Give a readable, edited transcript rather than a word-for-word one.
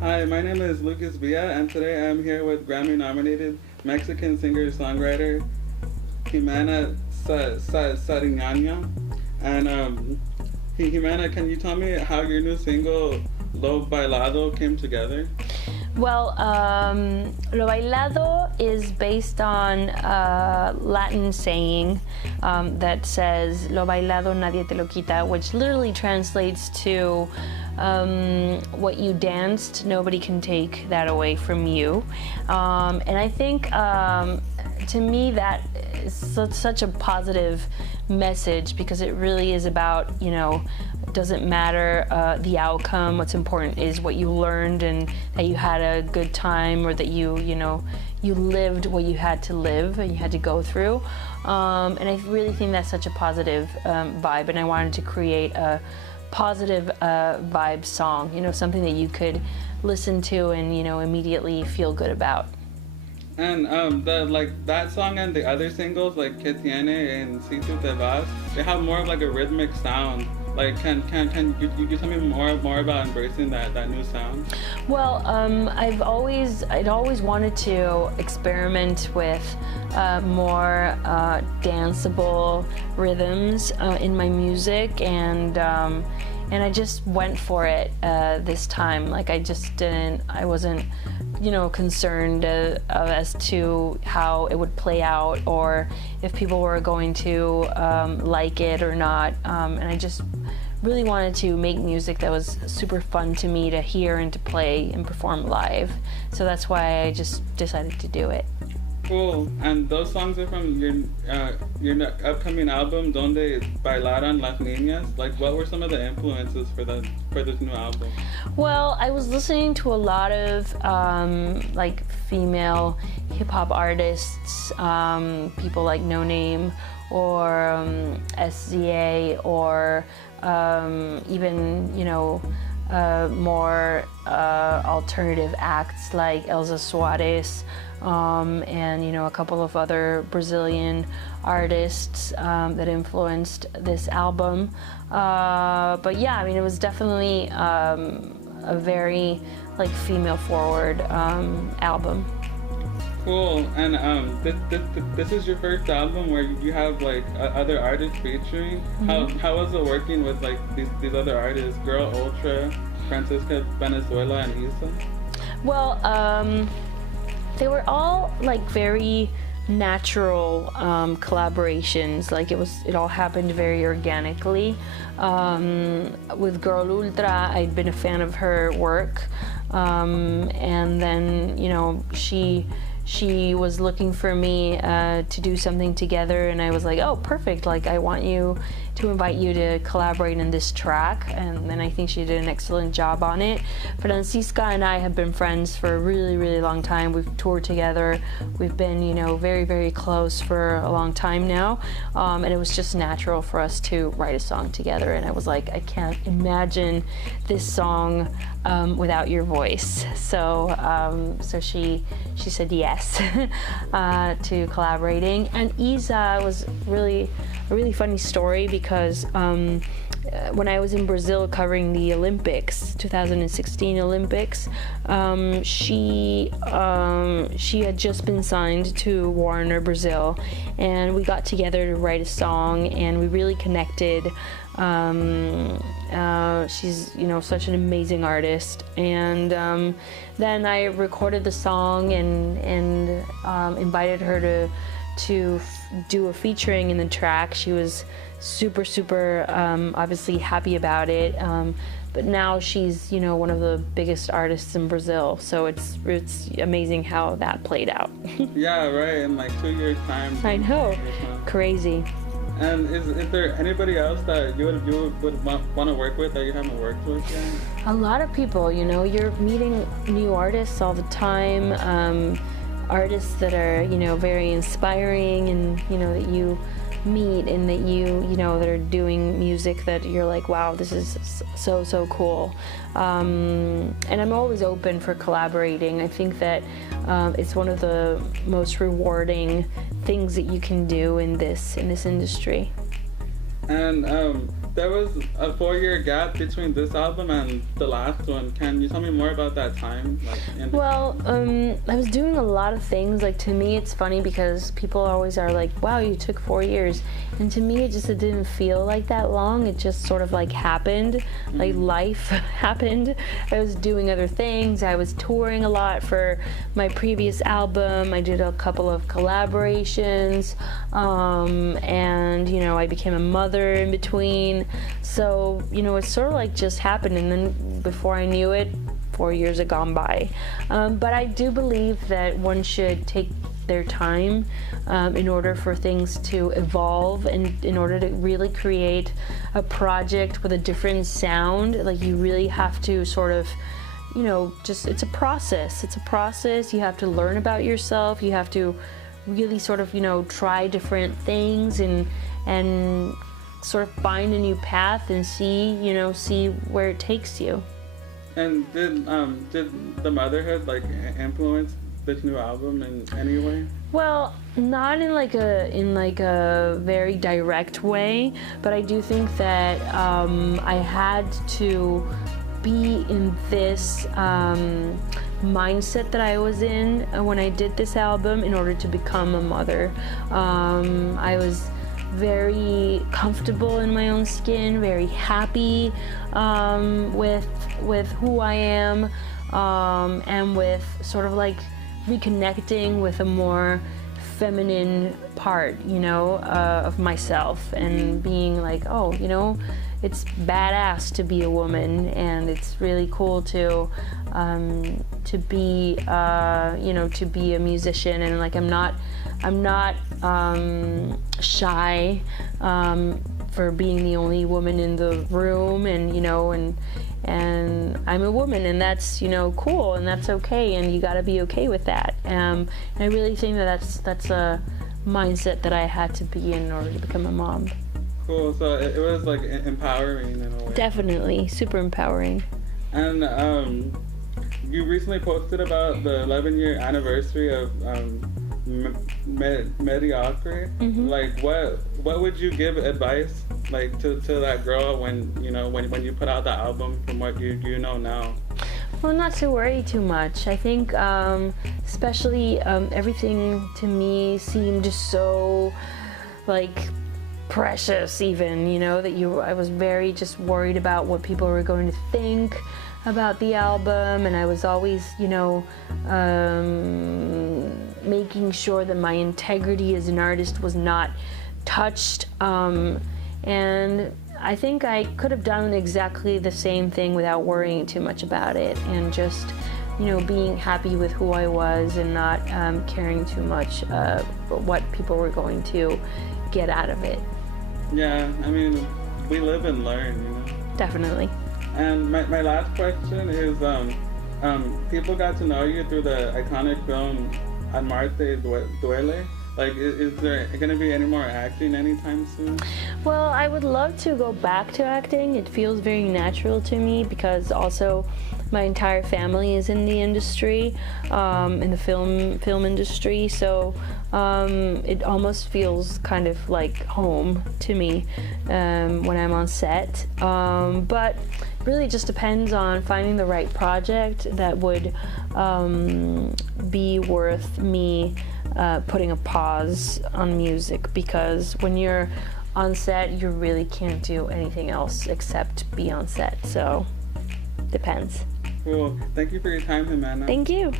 Hi, my name is Lucas Villa, and today I'm here with Grammy-nominated Mexican singer-songwriter Ximena Sariñana. And Ximena, can you tell me how your new single "Lo Bailado" came together? Well, Lo Bailado is based on a Latin saying that says Lo bailado nadie te lo quita, which literally translates to what you danced, nobody can take that away from you. And I think to me that is such a positive message, because it really is about, it doesn't matter the outcome. What's important is what you learned, and that you had a good time, or that you lived what you had to live and you had to go through. And I really think that's such a positive vibe, and I wanted to create a positive vibe song, something that you could listen to and, immediately feel good about. And that song and the other singles like Que Tiene and Si Tu Te Vas, they have more of like a rhythmic sound. Like, can you tell me more about embracing that new sound? Well, I'd always wanted to experiment with more danceable rhythms in my music, and I just went for it this time. Like, I wasn't concerned as to how it would play out, or if people were going to like it or not. And I just really wanted to make music that was super fun to me to hear and to play and perform live. So that's why I just decided to do it. Cool. And those songs are from your upcoming album, Dónde Bailarán Las Niñas. Like, what were some of the influences for this new album? Well, I was listening to a lot of like female hip hop artists, people like No Name or SZA, or even more alternative acts like Elza Soares, and a couple of other Brazilian artists that influenced this album. But yeah, it was definitely a very female forward album. Cool. And this is your first album where you have other artists featuring. Mm-hmm. How was it working with these other artists, Girl Ultra, Francisca Venezuela, and Isa? Well, they were all very natural collaborations. It all happened very organically. With Girl Ultra, I'd been a fan of her work, and then she was looking for me to do something together, and I was like, oh, perfect, I want to invite you to collaborate in this track. And then I think she did an excellent job on it. Francisca and I have been friends for a really, really long time. We've toured together. We've been, very, very close for a long time now. And it was just natural for us to write a song together. And I was like, I can't imagine this song without your voice. So she said yes to collaborating. And Isa was a really funny story, because when I was in Brazil covering the Olympics, 2016 Olympics, she had just been signed to Warner Brazil, and we got together to write a song, and we really connected. She's such an amazing artist, and then I recorded the song and invited her to do a featuring in the track. She was super obviously happy about it, but now she's one of the biggest artists in Brazil, so it's amazing how that played out. Yeah, right, in 2 years time. I know, crazy. And is there anybody else that you would want to work with that you haven't worked with yet? A lot of people, you're meeting new artists all the time, artists that are, very inspiring, and, that you meet, and that that are doing music that you're like, wow, this is so cool. And I'm always open for collaborating. I think that it's one of the most rewarding things that you can do in this industry. And there was a 4-year gap between this album and the last one. Can you tell me more about that time? Well, I was doing a lot of things. Like, to me, it's funny because people always are like, wow, you took 4 years. And to me, it didn't feel like that long. It just sort of like happened, like life happened. I was doing other things. I was touring a lot for my previous album. I did a couple of collaborations, and, you know, I became a mother in between. So, you know, it sort of like just happened, and then before I knew it, 4 years had gone by. But I do believe that one should take their time in order for things to evolve, and in order to really create a project with a different sound. Like, you really have to sort of, you know, just, it's a process. It's a process. You have to learn about yourself. You have to really sort of, you know, try different things and sort of find a new path and see where it takes you. And did the motherhood like influence this new album in any way? Well, not in like a very direct way, but I do think that I had to be in this mindset that I was in when I did this album in order to become a mother. I was very comfortable in my own skin, very happy with who I am, and with sort of like reconnecting with a more feminine part, you know, of myself, and being like, oh, you know, it's badass to be a woman, and it's really cool to be to be a musician, and like I'm not shy for being the only woman in the room, and you know, and I'm a woman, and that's, you know, cool, and that's okay, and you got to be okay with that. And I really think that that's a mindset that I had to be in order to become a mom. Cool. So it was like empowering in a way. Definitely, super empowering. And you recently posted about the 11-year anniversary of Mediocre. Mm-hmm. Like, what would you give advice like to that girl when you put out the album, from what you know now? Well, not to worry too much. I think especially everything to me seemed so like precious, even, you know, that I was very just worried about what people were going to think about the album, and I was always, you know, making sure that my integrity as an artist was not touched, and I think I could have done exactly the same thing without worrying too much about it, and just, you know, being happy with who I was, and not caring too much what people were going to get out of it. Yeah, I mean, we live and learn, you know. Definitely. And my last question is, people got to know you through the iconic film Amarte Duele. Like, is there going to be any more acting anytime soon? Well, I would love to go back to acting. It feels very natural to me, because also my entire family is in the industry, in the film industry. So it almost feels kind of like home to me when I'm on set. But really just depends on finding the right project that would be worth me putting a pause on music, because when you're on set, you really can't do anything else except be on set. So depends. Cool. Thank you for your time, Ximena. Thank you.